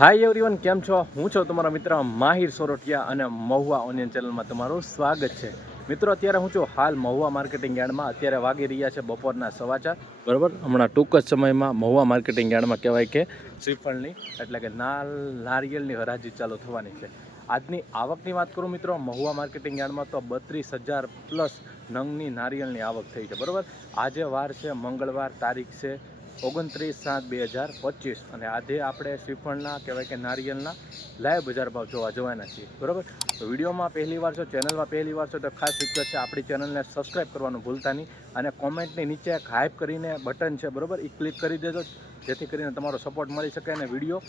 Hi everyone કેમ છો? હું છું તમારા મિત્ર માહિર સોરઠિયા અને મહુવા ઓનિયન ચેનલમાં તમારું સ્વાગત છે. મિત્રો, અત્યારે હું છું હાલ મહુવા માર્કેટિંગ યાર્ડમાં. અત્યારે વાગી રહ્યા છે બપોરના સવા ચાર બરાબર? હમણાં ટૂંક જ સમયમાં મહુવા માર્કેટિંગ યાર્ડમાં કહેવાય કે શ્રીફળની, એટલે કે નાલ, નારિયેળની હરાજી ચાલુ થવાની છે. આજની આવકની વાત કરું મિત્રો, મહુવા માર્કેટિંગ યાર્ડમાં તો બત્રીસ હજાર પ્લસ નંગની નારિયેળની આવક થઈ છે. બરાબર? આજે વાર છે, મંગળવાર, તારીખ છે. ઓગણત્રીસ સાત બે હજાર પચીસ. અને આજે આપણે શ્રીફળના, કહેવાય કે નારિયેળના લાઈવ બજાર ભાવ જોવા જવાના છીએ. બરાબર? વિડીયોમાં પહેલી વાર છો, ચેનલમાં પહેલી વાર છો, તો ખાસ રિક્વેસ્ટ છે, આપણી ચેનલને સબસ્ક્રાઈબ કરવાનું ભૂલતા નહીં. અને કોમેન્ટની નીચે એક હાઇપ કરીને બટન છે, બરાબર? એ ક્લિક કરી દેજો, જેથી કરીને તમારો સપોર્ટ મળી શકે અને વીડિયો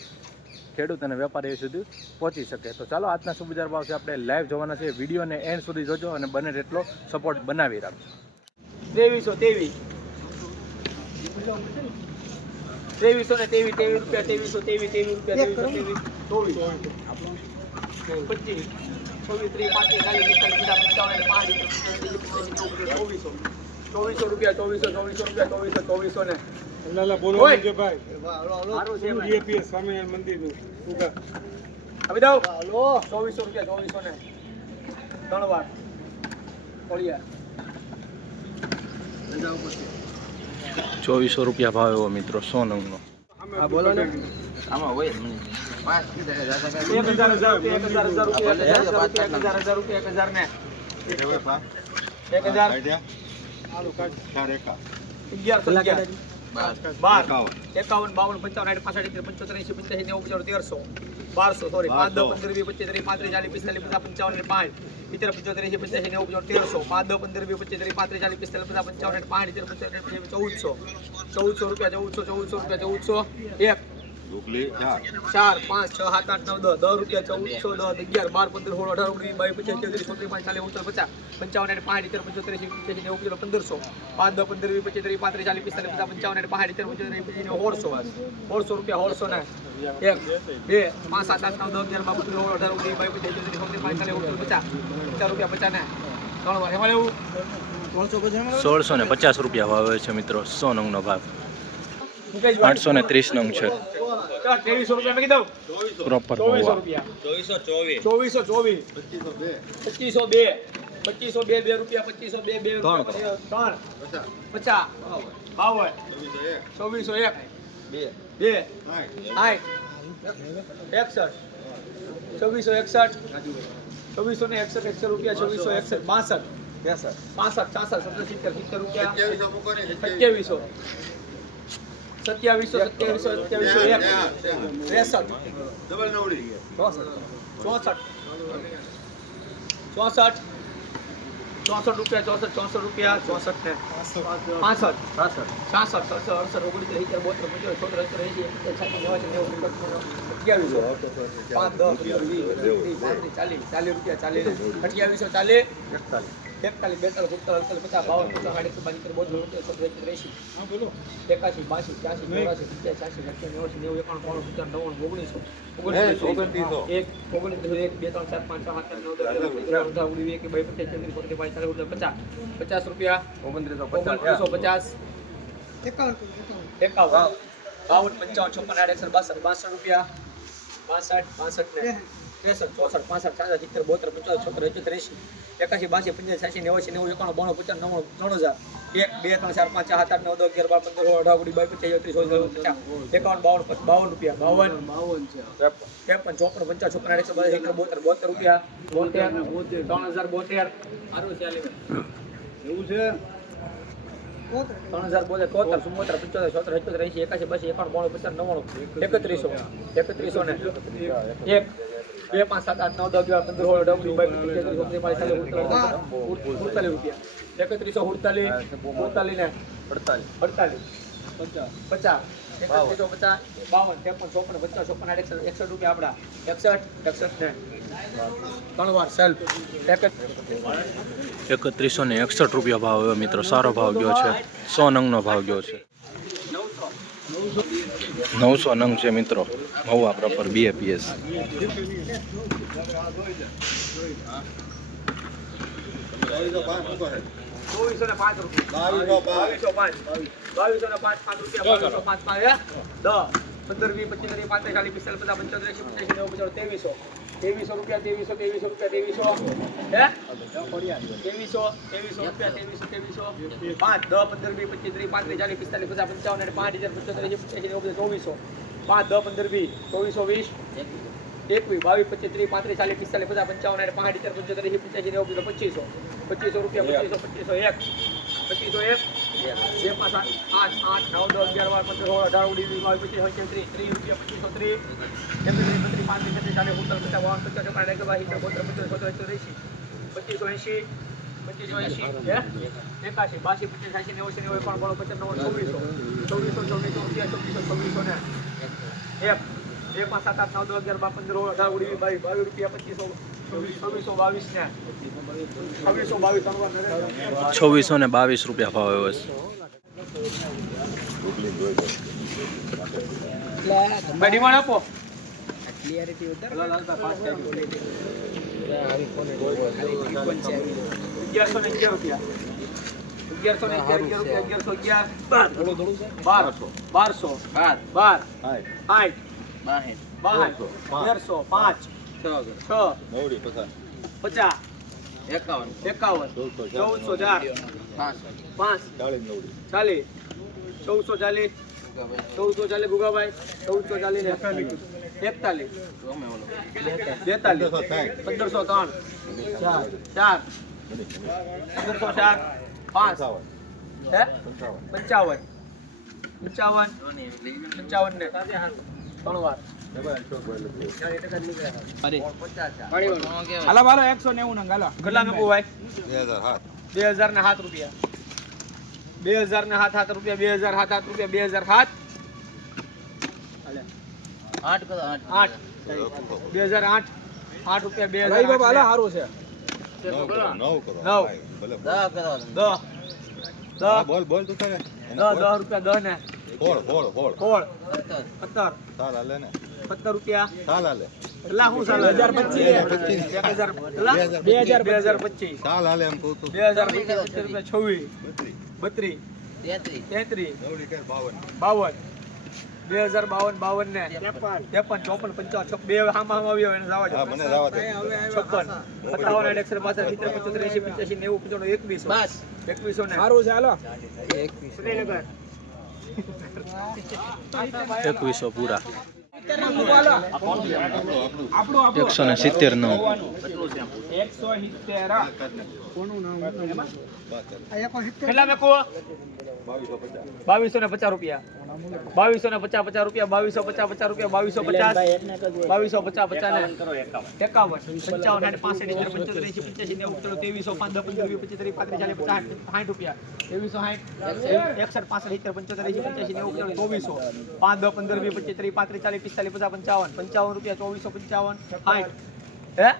ખેડૂત અને વેપારી સુધી પહોંચી શકે. તો ચાલો, આજના શું બજાર ભાવ છે, આપણે લાઈવ જોવાના છે વિડીયોને એન્ડ સુધી જોજો અને બને તેટલો સપોર્ટ બનાવી રાખજો. ત્રેવીસો, ત્રેવીસ. ત્રેવીસો ને ત્રેવીસ ત્રેવીસ રૂપિયા ત્રેવીસો ત્રેવીસ ત્રેવીસ રૂપિયા ત્રેવીસો ચોવીસ. પચીસ. છવ્વીસ ત્રીસ પાંત્રીસ ચાલીસ પિસ્તાલીસ પંચાવન પાંચ ચોવીસો. ચોવીસો રૂપિયા ચોવીસો ચોવીસો રૂપિયા ચોવીસો ચોવીસો ને. લાલા બોલો. મુજબ ભાઈ. સારું છે ડીએપીએસ સ્વામિનારાયણ મંદિરનું. ઉગા. આપી દઉં ચોવીસો રૂપિયા ચોવીસો ને. ત્રણ વાર. કોળિયા ચોવીસો રૂપિયા ભાવ એવો મિત્રો સો નંગનો હા, બોલો ને. આમાં હોય એક હજાર હજાર રૂપિયા એક હજાર બાર. એકાવન. બાવન પંચાવન સાઠ પાસઠ પંચોતેર એંશી પંચ્યાસી નેવું પંચાણું તેરસો બારસો સોરી પાંચ દસ પંદર વીસ પચીસ ત્રીસ પાંત્રીસ ચાલીસ પિસ્તાલીસ પચાસ પંચાવન પાંચ. સિત્તેર પંચોતેર એંશી પંચ્યાસી નેવું પંચાણું તેરસો પાંચ દસ પંદર વીસ પચીસ ત્રીસ પાંત્રીસ ચાલીસ પિસ્તાલીસ પચાસ પંચાવન પાંચ સિત્તેર પંચોતેર ચૌદસો. ચૌદસો રૂપિયા ચૌદસો ચૌદસો રૂપિયા ચૌદસો. એક. ચાર પાંચ છ સાત આઠ નવ દસ દસ રૂપિયા ચૌદસો દસ અગિયાર બાર પંદર સોળ અઢાર ઓગણીસ બાવીસ પચીસ ત્રીસ ચોત્રીસ પાંચ ચાલીસ ઉનચાલીસ પચાસ પંચાવન આઠ પાંચ ઇતેર પંચોતેર પંચ્યાસી નેવું પંદરસો પાંચ દસ પંદર વીસ પચીસ ત્રીસ પાંત્રીસ ચાલીસ પિસ્તાલીસ પચાસ પંચાવન અને પાંચ ઇતેર પંચોતેર એંશી પંચ્યાસી સોળસો સોળસો રૂપિયા સોળસો ને એક બે પાંચ સાત આઠ નવ દસ અગિયાર બાર પંદર સોળ અઢાર ઓગણીસ બાવીસ પચીસ પાંચ ચાલીસ પચાસ પચાસ રૂપિયા પચાસ ને ત્રણ વાર એમાં એવું સોળસો ને પચાસ રૂપિયા ભાવ છે મિત્રો સો નંગનો ભાવ આઠસો ને ત્રીસ નંગ છે. ત્રેવીસો રૂપિયા મેં કીધું. પ્રોપર ચોવીસો રૂપિયા. ચોવીસો ચોવીસ. પચીસો બે. પચીસો બે બે રૂપિયા પચીસો બે બે ત્રણ પચાસ. બાવન. ચોવીસો એક. બે. આઠ. એકસઠ. ચોવીસો એકસઠ. ચોવીસો ને એકસઠ એકસઠ રૂપિયા ચોવીસો એકસઠ. બાસઠ. પાસઠ છાસઠ સત્તર સિત્તેર સિત્તેર રૂપિયા. સત્યાવીસો. સત્યાવીસો સત્યાવીસો સત્યાવીસો એક ત્રેસઠ. ચોસઠ. ચોસઠ. ચોસઠ. રૂપિયા ચોસઠ ચોસઠ રૂપિયા ચોસઠ ને પાસઠ. છાસઠ સડસઠ અડસઠ ઓગણીસ સિત્તેર બોતેર પંચોતેર છાસઠ નેવાસી નેવું અઠ્યાવીસો પાંચ દસ ચાલીસ રૂપિયા ચાલીસ. અઠ્યાવીસો ચાલીસ. એકતાલીસ બેતાલીસ સુડતાલીસ અડતાલીસ પચાસ બાવન પચાસ સાઠ એકસો બાવીસ બોતેર રૂપિયા છોતેર એંશી ત્રેસી એકાશી બાસી ત્યાસી ચોરાસી સિત્તેર છ્યાસી સત્યાસી નેવાસી નેવું એકાણું બાણું પચાસ નવ્વાણું ઓગણીસો ઓગણીસ એક ઓગણત્રીસો એક બે ત્રણ ચાર પાંચ છ સાત આઠ નવ દસ અગિયાર બાર તેર ચૌદ ઓગણીસ વીસ એકવીસ બાવીસ પચીસ પાંચ ચાલીસ પચાસ પચાસ રૂપિયા. ઓગણત્રીસો પચાસ. એકાવન બાવન પંચાવન છપ્પન આઠ એકસો બાસઠ બાસઠ રૂપિયા. બાસઠ બાસઠ ને. ત્રેસઠ ચોસઠ પાસઠ સાડા સિત્તેર બોતેર પંચોતેર છોતેર એકોતેર એંશી એકાશી બાસી પંચ્યાસી સાસી નેવાસી નેવું એકાણું બાણું પચાસ નવ્વાણું ત્રણ હજાર. એક બે ત્રણ ચાર પાંચ સાત આઠ નવ દસ અગિયાર બાર પંદર અઢાર ઓગણીસ બાવીસ પચાસ ત્રીસ પચાસ એકાવન બાવન બાવન રૂપિયા. બાવન. ત્રેપન ચોપન પંચાસ છપ્પન એકસો બાવીસ એકસો બોતેર બોતેર રૂપિયા. બોતેર ત્રણ હજાર બોતેર. સારું ચાલે એવું છે? ત્રણ હજાર બોતેર તોતેર ચુમ્મોતેર પંચોતેર સત્યોતેર એંશી એકાશી બાસી એકાણું બાણું પચાસ નવ્વાણું એકત્રીસો. એકત્રીસો ને. એક. બે પાંચ સાત આઠ નવ દસ અગિયાર પંદર સોળ અઢાર ઓગણીસ બાવીસ પચીસ રૂપિયા એકત્રીસો ઉડતાલીસ ઉડતાલીસ ને અડતાલીસ પચાસ એકત્રીસો પચાસ બાવન ત્રેપન ચોપન પચાસ ચોપન આઠ એકસઠ એકસઠ રૂપિયા આપણા એકસઠ એકસઠ ને ત્રણ વાર સેલ્ફ એકત્રીસો ને એકસઠ રૂપિયા ભાવ એવો મિત્રો સારો ભાવ ગયો છે સો નંગનો ભાવ ગયો છે નવસો નંગ છે મિત્રો મહુવા પ્રોપર બીએપીએસ? પંદર વીસ પચીસ ત્રીસ પાંત્રીસ ચાલીસ પિસ્તાલીસ પચાસ પંચોતેર એંશી પંચ્યાસી નેવું પંચાણું ત્રેવીસો ત્રેવીસો રૂપિયા, ત્રેવીસો ત્રેવીસો રૂપિયા, ત્રેવીસો. હે? ત્રેવીસો રૂપિયા, ત્રેવીસો ત્રેવીસો. પાંચ, દસ, પંદર, વીસ, પચીસ, ત્રીસ, પાંત્રીસ, ચાલીસ, પિસ્તાલીસ, પચાસ, પંચાવન અને પાંચ હજાર પંચોતેર એંશી પંચ્યાસી ચોવીસો. પાંચ, દસ, પંદર, વીસ, ચોવીસો, વીસ. એકવીસ, બાવીસ, પચીસ, ત્રીસ, પાંત્રીસ, ચાલીસ, પિસ્તાલીસ, પચાસ, પંચાવન અને પાંચ હજાર પંચોતેર એંશી પંચ્યાસી નેવું પચીસો. પચીસો રૂપિયા, પચીસો પચીસો, એક. પચીસો એક બે પાંચ આઠ આઠ નવ દસ અગિયાર બાર પંદર સોળ અઢાર ઉડી વીસ બાવીસ પચીસ પચીસ ત્રીસ ત્રીસ રૂપિયા પચીસો ત્રીસ એકત્રીસ બત્રીસ પાંત્રીસ છત્રીસ ચાલીસ ઉત્તર પચાસ વાહન પચાસ ચોપન એક બાવીસ બોતર પચાસ સોતેર એકસો એંશી પચીસો એંશી પચીસો એંશી બાસી પચીસ એંશી નેવું નેવું પણ પચાસ નવ્વાણું ચોવીસો ચોવીસો છવ્વીસો રૂપિયા ચોવીસો છવ્વીસો ને એક બે પાંચ સાત આઠ નવ દસ અગિયાર બાર પંદર અઢાર ઉડી વીસ બાવીસ બાવીસ રૂપિયા પચીસો છવ્વીસ ને બાવીસ રૂપિયા ભાવ આવ્યો છે. આપો. અગિયારસો ને અગિયાર રૂપિયા. અગિયારસો ને અગિયાર અગિયારસો અગિયાર. બારસો. બારસો. બાર. બાર. આઠ બાર. અગિયારસો પાંચ. છ. પચાસ. એકાવન. એકાવન. ચૌદસો ચાર. પાંચ. ચાલીસ ચૌદસો ચાલીસ. ચૌદસો ચાલીસ ગુગાભાઈ ચૌદસો ચાલીસ એકતાલીસ. બેતાલીસ. પંદરસો ત્રણ. ચાર. પંદરસો ચાર. પાંચ. હે? પંચાવન. પંચાવન. પંચાવન. ને ત્રણ વાર હાલો હાલો એકસો નેવું નંગ હાલો. કેટલા મૂકવું ભાઈ? બે હજાર ને સાત રૂપિયા. બે હજાર ને સાત સાત રૂપિયા બે હજાર સાત સાત રૂપિયા બે હજાર સાત. આઠ બે હજાર આઠ આઠ રૂપિયા બે ભાઈ બાબા હાલો હજાર સારું છે દસ દસ બોલ બોલ તું કરે દસ દસ રૂપિયા દસ ને. ફોડ ફોડ ફોડ સોળ. સત્તર. સાલ લે ને. સત્તર રૂપિયા? સાલ હાલે. કેટલા શું ચાલે હજાર પચીસ. એક હજાર કેટલા? બે હજાર બે હજાર પચીસ. સાલ હાલે એમ કહું બે હજાર પચીસ પચીસ રૂપિયા છવ્વીસ. બત્રીસ. બત્રીસ. તેત્રીસ. બાવન. બાવન. બે હજાર બાવન બાવન ને ત્રેપન ચોપન પંચાવન. છપ્પન બે હામાં હામાં આવ્યો એને જવા હા મને જવા દે. છપ્પન. સત્તાવન આઠ એકસો સિત્તેર પંચોતેર એંશી પંચ્યાસી નેવું પંચાણું એકવીસો. એકવીસો ને સારું છે હાલો. શ્રીનગર. એકવીસો પૂરા. એકસો ને સિત્તેર એકસો સિત્તેર. બાવીસો ને પચાસ રૂપિયા. બાવીસો ને પચાસ પચાસ રૂપિયા બાવીસો પચાસ પચાસ રૂપિયા બાવીસો પચાસ બાવીસો પચાસ પચાસ ને એકાવન પંચાવન આઠ પાસઠ હજાર પંચોતેર એસી પંચ્યાસી નેવું ચલો ત્રેવીસો પાંચ દસ પંદર વીસ પચીસ ત્રીસ પાંત્રીસ ચાલીસ પચાસ સાઠ રૂપિયા. ત્રેવીસો સાઠ એકસઠ. પાસઠ હજાર પંચોતેર એસી પંચ્યાસી નેવું ચલો ચોવીસો. પાંચ દસ પંદર વીસ પચીસ ત્રીસ પાંત્રીસ ચાલીસ પિસ્તાલીસ પચાસ પંચાવન. પંચાવન રૂપિયા ચોવીસો પંચાવન. સાઠ હે?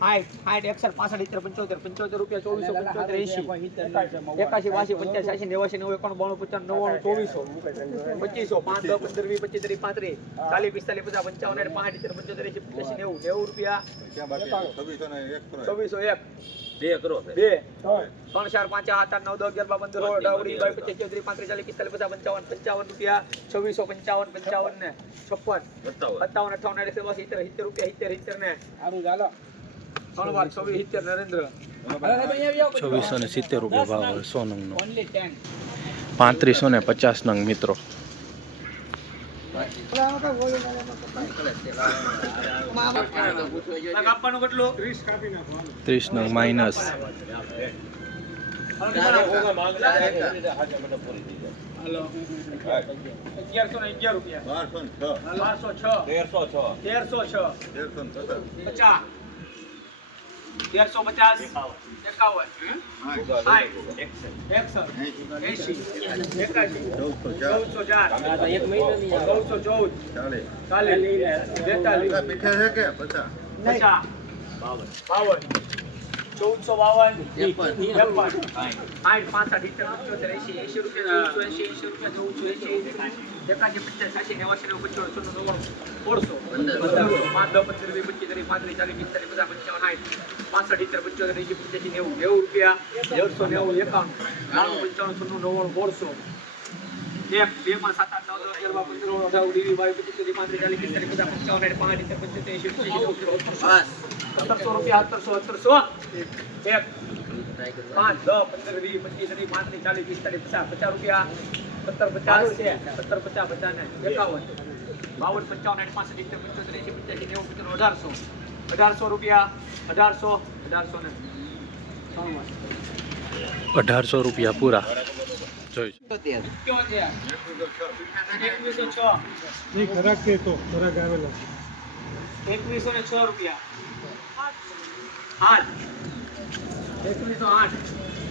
સાઠ સાઠ એકસઠ પાસઠ સિત્તેર પંચોતેર પંચોતેર રૂપિયા ચોવીસો પંચોતેર એંશી. એકાશી બાસી પંચ્યાસી છ્યાસી નેવાસી નેવું એકાણું બાણું પચાસ નવ્વાણું ચોવીસો. પચીસો પાંચ દસ પંદર વીસ પચીસ ત્રીસ પાંત્રીસ. ચાલીસ પિસ્તાલીસ પચાસ પંચાવન સાઠ પાંચ સિત્તેર પંચોતેર એંશી પંચ્યાસી નેવું નેવું રૂપિયા. છવ્વીસો ને એક કરો બે ત્રણ ચાર પાંચ આઠ આઠ નવ દસ અગિયાર પંદર અઢાર ઓગણીસ પચીસ ચોત્રીસ પાંત્રીસ ચાલીસ પિસ્તાલીસ પચાસ પંચાવન પંચાવન રૂપિયા. છવ્વીસો પંચાવન પંચાવન ને છપ્પન. સત્તાવન. અઠાવન સિત્તેર સિત્તેર રૂપિયા સિત્તેર ને. સારું છવ્વીસ ને સિત્તેર રૂપિયા ભાવ આવે સો નંગનો પાંત્રીસો ને પચાસ નંગ મિત્રો. ત્રીસ નંગ માઇનસ. અગિયારસો ને અગિયાર રૂપિયા બારસો છ. બારસો છ. તેરસો છ. તેરસો છ પચાસ. તેરસો પચાસ એકાવન. ચૌદસો ચાર. ચૌદસો ચૌદ. ચાલીસ. બેતાલીસ. પચાસ. બાવન. ચૌદસો બાવન. ત્રેપન. આઠ પાંસઠ. સિત્તેર એસી રૂપિયા ચૌદસો એસી રૂપિયા ચૌદસો એંશી. એકાશી પચાસ સાસી નેવું પંચાવન છન્નું નવ્વાણું સોળસો પાંચ દસ પંદર વીસ પચીસ ત્રીસ પાંત્રીસ ચાલીસ પિસ્તાલીસ પચાસ પંચાવન સાઠ પાસઠ ઇતર પંચોતેર એંશી પંચ્યાસી નેવું નેવું રૂપિયા દેડસો નેવું એકાણું નાણું પંચાવન છન્નું નવ્વાણું સોળસો એક બે માં સાત આઠ નવ દસ અગિયાર પંદર અઢાર ઓગણીસ બાવીસ પચીસ ત્રીસ પાંત્રીસ ચાલીસ પિસ્તાલીસ પચાસ પંચાવન સાઠ પાંચ સિત્તેર પંચોતેર એંશી સત્તરસો રૂપિયા સત્તરસો સત્તરસો. એક પાંચ દસ પંદર વીસ પચીસ ત્રીસ પાંત્રીસ ચાલીસ પિસ્તાલીસ પચાસ પચાસ રૂપિયા. સત્તર પચાસ સત્તર પચાસ પચાસ ને એકાવન બાવન પંચાવન સાઠ પાંસઠ સિત્તેર પંચોતેર પંચ્યાસી નેવું અઢારસો. અઢારસો રૂપિયા અઢારસો અઢારસો ને અઢારસો રૂપિયા પૂરા. છ. એકવીસો ને છ રૂપિયા. આઠ. એકવીસો આઠ.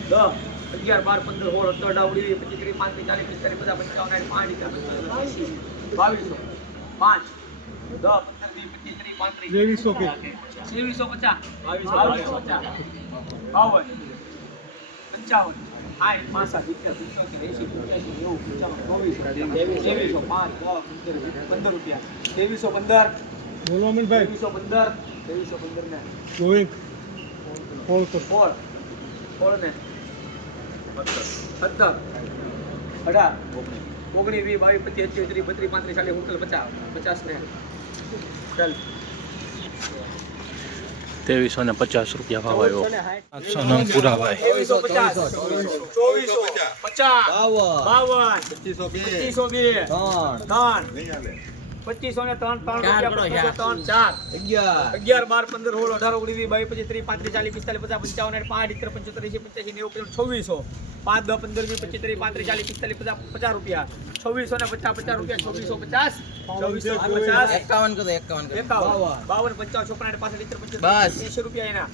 દસ. અગિયાર બાર પંદર સોળ સત્તર અઢાર ઓગણીસ વીસ, પચીસ ત્રીસ પાંત્રીસ ચાલીસ પિસ્તાલીસ પચાસ પંચાવન સાઠ પાંચ બાવીસો પાંચ દસ પંદર વીસ પચીસ ત્રીસ પાંત્રીસ. ત્રેવીસો ત્રેવીસો પચાસ. બાવીસો બાવીસો પચાસ. બાવન. પંચાવન. સાઠ પાસઠ સિત્તેર પંચોતેર એંશી પંચ્યાસી નેવું પંચાણું ચોવીસ ત્રેવીસો પાંચ દસ પંદર વીસ, પંદર રૂપિયા. ત્રેવીસો પંદર. ત્રેવીસો પંદર. ત્રેવીસો પંદર ને ફોર ફોર ને સત્તર અઢાર. ઓગણીસ વીસ બાવીસ પચીસ ત્રીસ ત્રીસ બત્રીસ પાંત્રીસ ચાલીસ ઉનતાલીસ પચાસ. પચાસ ને ચાલ ત્રેવીસો ને પચાસ રૂપિયા ભાવ આવ્યો. સાતસો નવ પૂરા ભાઈ પચાસ. ચોવીસો પચાસ. બાવન. પચીસો બે. ત્રણ. ત્રણ. પચીસો ને ત્રણ ત્રણ રૂપિયા ત્રણ ચાર. અગિયાર. બાર પંદર સોળ અઢાર ઓગણીસ વીસ બાવીસ પચીસ ત્રીસ પાંત્રીસ ચાલીસ પિસ્તાલીસ પચાસ પંચાવન પાંચ ઇતર પંચોતેર એંશી પંચ્યાસી નેવું પંચાણું છવ્વીસો. પાંચ દસ પંદર વીસ પચીસ ત્રીસ પાંત્રીસ ચાલીસ પિસ્તાલીસ પચાસ પચાસ રૂપિયા. છવ્વીસો ને પચાસ પચાસ રૂપિયા છવ્વીસો પચાસ. છવ્વીસો પચાસ. એકાવન કરો એકાવન એકાવન. બાવન. પંચાવન છપ્પન પાસઠ ઇતર પંચોતેર બસ. રૂપિયા એના.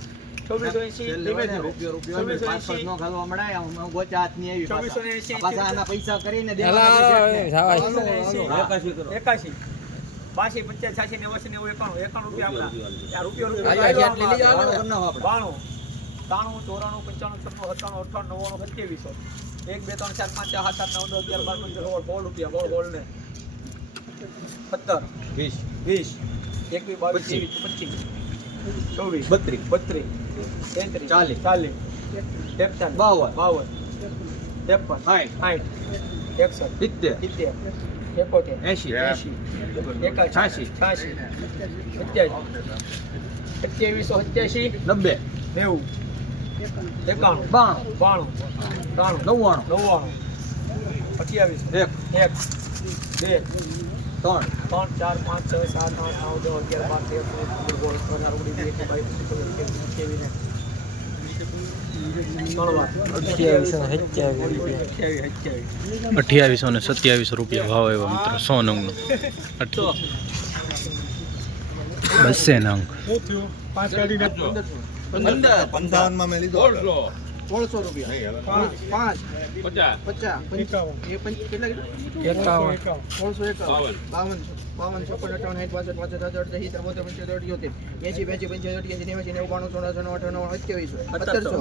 છવ્વીસો એસી ધીમે છવ્વીસો ને એંશી પૈસા કરીને એકાશી. બાસી પંચાયત છ્યાસી નેવાસી નેવું એકાણું એકાણું રૂપિયા આપણા આ રૂપિયો. બાણું ત્રાણું ચોરાણું પંચાણું છન્નું સત્તાણું અઠાણું નવ્વાણું સત્યાવીસો. એક બે ત્રણ ચાર પાંચ સાત આઠ નવ દસ અગિયાર બાર પંદર સોળ સોળ રૂપિયા સોળ સોળ ને. સત્તર. વીસ. વીસ. એકવીસ બાવીસ ત્રેવીસ પચીસ. ચોવીસ. બત્રીસ. બત્રીસ. તેત્રીસ. ચાલીસ. ચાલીસ. એકતાલીસ બાવન. બાવન. ત્રેપન. સાઠ. સાઠ એકસઠ. સિત્તેર. સિત્તેર. એકોતેર એંશી એંશી એકાશી છ્યાસી. સત્યાસી સત્યાવીસો સત્યાસી નબ્બે. નેવું એકાણું બાણું. બાણું ત્રાણું નવ્વાણું. નવ્વાણું અઠ્યાવીસ એક. એક બે ત્રણ. ત્રણ ચાર પાંચ છ સાત આઠ નવ દસ અગિયાર બાર તેર ચૌદ પંદર સોળ અઢાર ઓગણીસ વીસ એકવીસ બાવીસ પચીસ છવ્વીસ સત્યાવીસ ને ત્રણ વાર અઠ્યાવીસ ને સત્યાવીસો રૂપિયા ભાવ આવ્યો મિત્ર સો નંગનો બસે નંગ પંદર પંચાવનમાં મેં લીધો સોળસો રૂપિયા પાંચ પચાસ પચાસ એ પંચ કેટલા એકાવન સોળસો એકાવન બાવન બાવન છપ્પન અઠાવન સાઠ પાસઠ પાસઠ હજાર અઢી બોતેર પંચોતેર અઠ્યોતેર એંશી બ્યાસી પંચ્યાસી અઠ્યાસી નેવાસી નેવું સોળસો નવ અઠાણું અઠ્યાવીસો સત્તરસો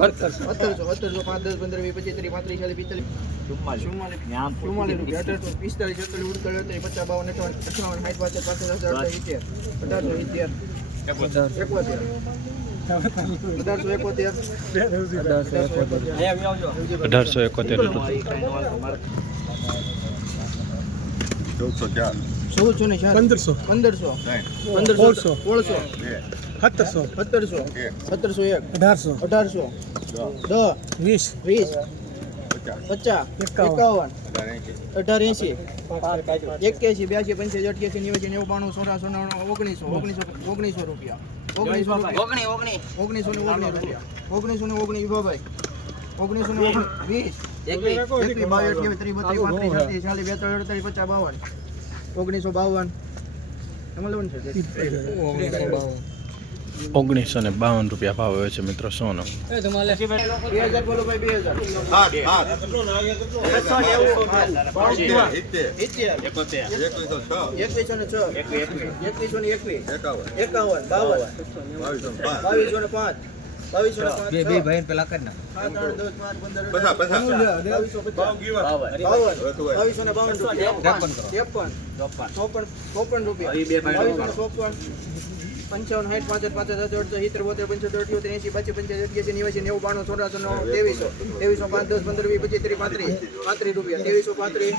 સત્તરસો સત્તરસો પાંચ દસ પંદર વીસ પચીસ ત્રીસ પાંત્રીસ ચાલીસ પિસ્તાલીસ ચુમ્માલીસ ચુમ્માલીસ રૂપિયા અઢારસો પિસ્તાલીસ પચાસ બાવન અઠાવન અઠાવન સાઠ પાસઠ પાસઠ હજાર અઢાર સિત્તેર અઢારસો એકોતેર અઢારસો એકોતેર અઢારસો ચૌદસો ચાર ચૌદસો ને પંદરસો. પંદરસો. પંદરસો સોળસો. સત્તરસો. સત્તરસો. સત્તરસો એક. અઢારસો. અઢારસો. દસ. વીસ. વીસ. પચાસ. પચાસ. એકાવન. અઢાર એંશી. એક્યાસી બ્યાસી પંચ્યાસી અઠ્યાસી નેવ્યાસી નેવું બાણું સોળા સોના ઓગણીસો. ઓગણીસો ઓગણીસો રૂપિયા. ઓગણીસો ઓગણી ઓગણીસો ને ઓગણીસ. રૂપિયા ઓગણીસો ને ઓગણીસ ભાઈ. ઓગણીસો ને ઓગણીસ. વીસ. એકવીસ. એકવીસ બાવીસ અઠ્યાવીસ ત્રીસ બત્રીસ પાંત્રીસ છત્રીસ ચાલીસ બેતાળીસ અડતાલીસ પચાસ બાવન. ઓગણીસો બાવન. એમાં લેવાનું છે. ઓગણીસો ને બાવન રૂપિયા ભાવ હોય છે મિત્રો સોનો. બે હજાર ભાઈ બે ભાઈ પેલા કરી નાખ. ચોપન ચોપન. રૂપિયા પંચાવન સાઠ પાંચ પાંચ હજાર અડસો સિત્તેર બોતેર પંચોતેર અઠ્યોતેર એસી પચીસ પંચાસી અઠ્યાસી નેવાસી નેવું બાણું સોળસો નવ ત્રેવીસો. ત્રેવીસો પાંચ દસ પંદર વીસ પચીસ ત્રીસ પાંત્રીસ. પાંત્રીસ રૂપિયા. ત્રેવીસો પાંત્રીસ.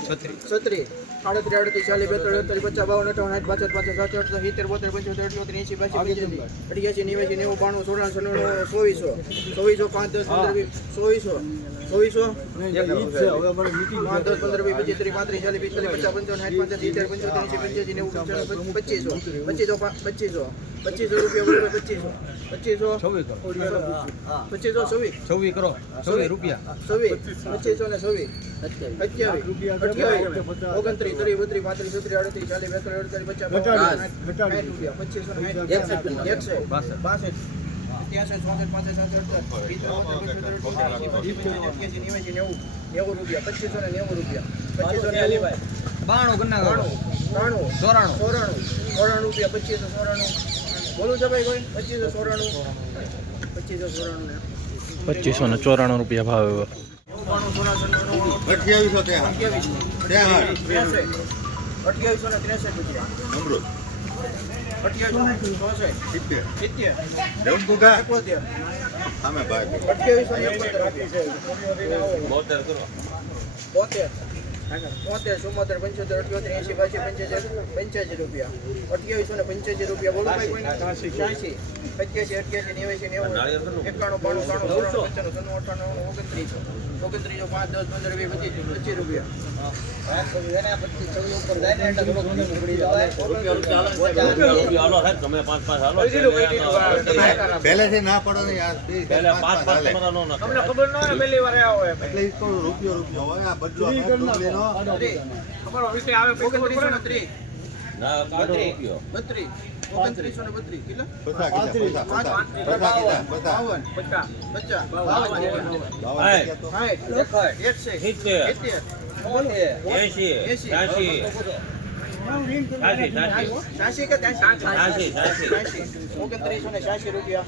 છત્રીસ. આડત્રીસ આડત્રીસ ચાલીસ બેતાળીસ અડતાલીસ પચાસ બાવન અઠાવન સાઠ પાંચ પાંસઠ સાતસો અઠસો સિત્તેર બોતેર પંચોતેર અઠ્યોતેર એસી પચીસ પંચ્યાસી અઠ્યાસી નેવાસી નેવું બાણું સોળસો નવ ચોવીસો. ચોવીસો પાંચ દસ પંદર વીસ. ચોવીસો. ચોવીસો દસ પંદર વીસ પચીસ ત્રીસ પાંત્રીસ ચાલીસ પિસ્તાલીસ પચાસ પંચાવન સાઠ પાંસઠ સિત્તેર પંચોતેર એંસી પંચ્યાસી નેવું પંચાણું પચીસો પચીસો પચીસો પચીસો રૂપિયા પચીસો પચીસો પચીસો છવ્વીસ. છવ્વીસ કરો. છવ્વીસ રૂપિયા. છવ્વીસ. પચીસો ને છવ્વીસ. અઠ્યાવીસ. અઠ્યાવીસ ઓગણત્રીસ ત્રીસ બત્રીસ પાંત્રીસ છત્રીસ અડત્રીસ ચાલીસ બેતાલીસ અડતાલીસ પચાસ પચાસ. રૂપિયા. પચીસો ને બાસઠ. ત્યાંસઠ ચોસઠ પાંસઠ નેવ્યાસી, નેવું નેવું રૂપિયા પચીસો ને નેવું રૂપિયા પચીસો ને બાણું ગણના કરો બાણું ચોરાણું ચોરાણું ચોરાણું રૂપિયા પચીસો ચોરાણું બોલું છે ભાઈ કોઈ પચીસો ચોરાણું પચીસો ચોરાણું પચીસો ને ચોરાણું રૂપિયા ભાવ એવો. બાણું અઠ્યાવીસો ત્યાં અઠ્યાવીસ ત્યાં ત્રેસઠ અઠ્યાવીસો ને ત્રેસઠ રૂપિયા. અમૃત. બોતેર ચુમ્મોતેર પંચોતેર અઠ્યોતેર એંસી બાસી પંચ્યાસી પંચ્યાસી રૂપિયા. અઠ્યાવીસો ને પંચ્યાસી રૂપિયા બોલો ભાઈ કોઈને? પચ્યાસી અઠ્યાસી નેવ્યાસી નેવું એકાણું બાણું ત્રાણું ચોરાણું પંચાણું ત્રણું અઠાણું ઓગણત્રીસો. ઓગણત્રીસો પાંચ દસ પંદર વીસ પચીસ પચીસ રૂપિયા. પહેલેથી ના પડો ને યાર. પાંચ પાંચ. તમને ખબર ન હોય પહેલી વાર આવ્યો એટલે રૂપિયો રૂપિયો હોય. આ બદલો ત્રીસ ખબર આવે પછી ખબર પડે ઓગણત્રીસો ને છ્યાસી. રૂપિયા.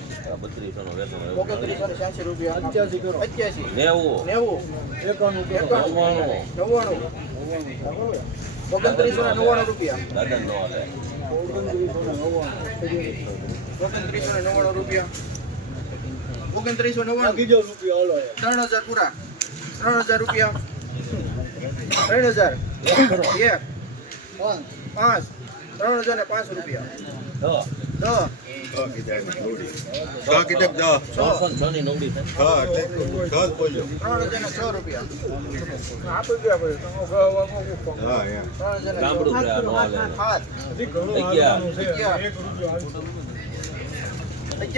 ઓગણત્રીસો ને છ્યાસી રૂપિયા. અઠ્યાસી નેવું. એકાણું નવ્વાણું. ઓગણત્રીસો ને નવ્વાણું રૂપિયા. ઓગણત્રીસો ને નવ્વાણું રૂપિયા. ઓગણત્રીસો નવ્વાણું ત્રણ હજાર પૂરા ત્રણ હજાર. રૂપિયા ત્રણ હજાર. એક. પાંચ. ત્રણ હજાર ને પાંચ રૂપિયા. દસ છ કીધા એમ. છ કીધા કે છ છ બોલ્યો. ત્રણ હજાર છ રૂપિયા. આપી ને અગિયાર.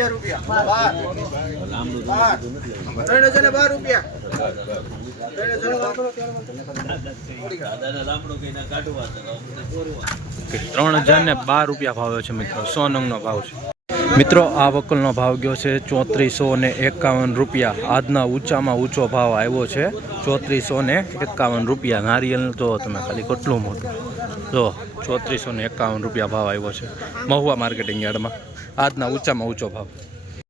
રૂપિયા બાર. બાર. ત્રણ હજાર બાર રૂપિયા. ત્રણ હજાર ને બાર. ને રૂપિયા ભાવ છે મિત્રો સો નંગનો ભાવ છે. મિત્રો, આ વકલનો ભાવ ગયો છે ચોત્રીસો ને એકાવન રૂપિયા. આજના ઊંચામાં ઊંચો ભાવ આવ્યો છે ચોત્રીસો ને એકાવન રૂપિયા. નારિયેલ તો તમે ખાલી કેટલું મોટું. જો, ચોત્રીસો ને એકાવન રૂપિયા ભાવ આવ્યો છે મહુવા માર્કેટિંગ યાર્ડમાં. આજના ઊંચામાં ઊંચો ભાવ.